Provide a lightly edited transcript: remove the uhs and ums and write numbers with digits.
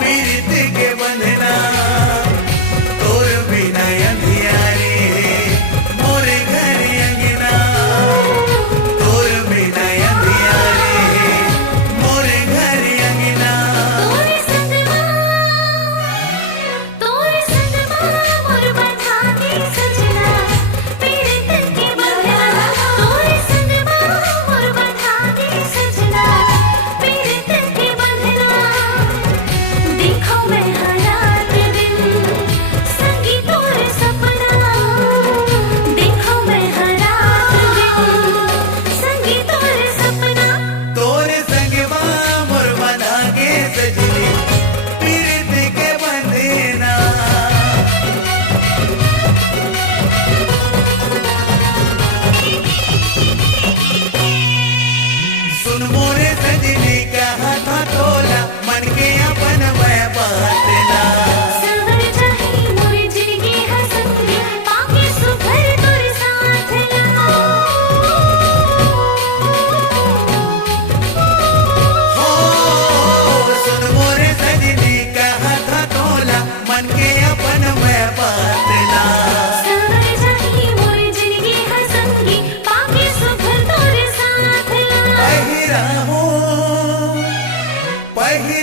पीरित के बंधना तोर बिना अंधियारे मोरे घर अंगना तोर बिना अंधियारे मोरे घर अंगना तोरे संगमा मोर बंधागे सजना पीरित के बंधना तोरे संगमा मोर बंधागे सजना पीरित के बंधना देखो मैं हरात दिन संगी तोरे सपना देखो मैं हरात दिन संगी तोरे सपना तोरे संगवा मोर बंधागे सजनी पीरित के बंधना सुन मोरे सजनी का हाथ तोला मन के अपन मैं बाटला सवर चाही मोरे जिंदगी हसंगी पाके सुभर तोरे साथ ला हो सुन मोरे सजनी का हाथ तोला मन के अपन मैं बाटला सवर चाही मोरे जिंदगी हसंगी पाके सुभर तोरे साथ ला पहिरा हो पहिरा